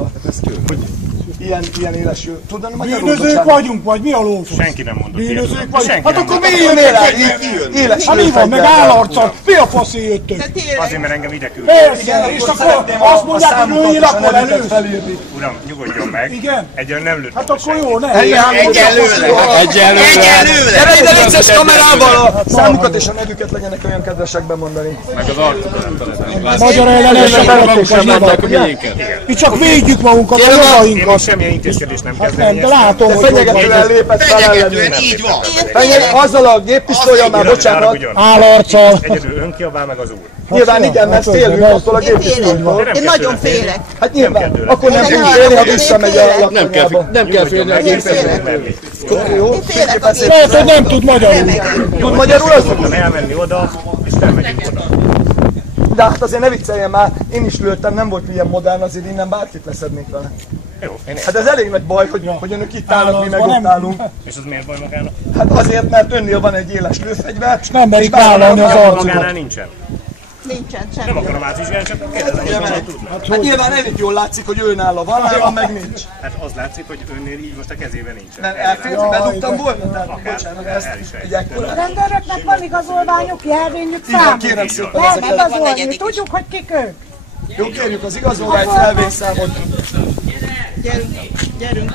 maga. Ilyen éles jő. Tudod, bűnözők vagyunk, vagy mi a lófasz? Senki nem mondott. Bűnözők vagyunk? Hát akkor mi jönnél el? Éles hát mi van, meg állarccal? Mi a faszé jöttök? Azért, mert engem ide küldtek. Persze, és akkor azt mondják, hogy üljél, akkor először. Uram, nyugodjon meg. Igen? Egyen nem lőtt. Hát akkor jó, ne? Egyelőre! Gyere ide vicces kamerával! Számukat és a nevüket legyenek olyan kedvesek bemondani. Meg az arcukat. Magyar ellenesek vagyunk, vagy mi van? Mi csak védjük magunkat, a jogainkat. Semmilyen intézkedést nem Hát kezdeni. nem, de látom, hogy Fenyegetően lépett fel Fenyegetően, így van! azzal a géppisztolya már, bocsánat. állarccal. Egyedül ön kiabál meg az úr. Nyilván igen, mert félünk attól a géppisztolytól. Én nagyon félek. Hát nyilván, akkor nem tudunk félni, ha visszamegy a lakonyába. Nem kell félni a gépet. Jó, Lehet, hogy nem tud magyarul. tud magyarul az? Tudtam elmenni oda, és nem megyünk oda. De hát azért ne vicceljen már, én is lőttem, nem volt ilyen modern, azért innen bárkit leszednék vele. Jó, én Hát ez elég nagy baj, hogy önök itt állnak, mi meg ott állunk. És az miért baj magának? Hát azért, mert önnél van egy éles lőfegyver. Nem merik vállalni az arcukat. Magánál nincsen. Nincsen Nem semmi. akarom átvizsgálni, csak kérdezem, hogy valamit tudnak. Hát nyilván elég jól látszik, hogy ő nála van, nálam meg nincs. Hát az látszik, hogy önnél így most a kezében nincsen. Nem elfért, bedugtam volna, tehát bocsánat, ezt egy ekkorát. Rendőröknek van igazolványuk, jelvényük, Így van, számuk. kérem szépen Lehet ezeket. igazolni, tudjuk, hogy kik ők. Jó, kérjük az igazolványt, felvészszámot. Gyerünk.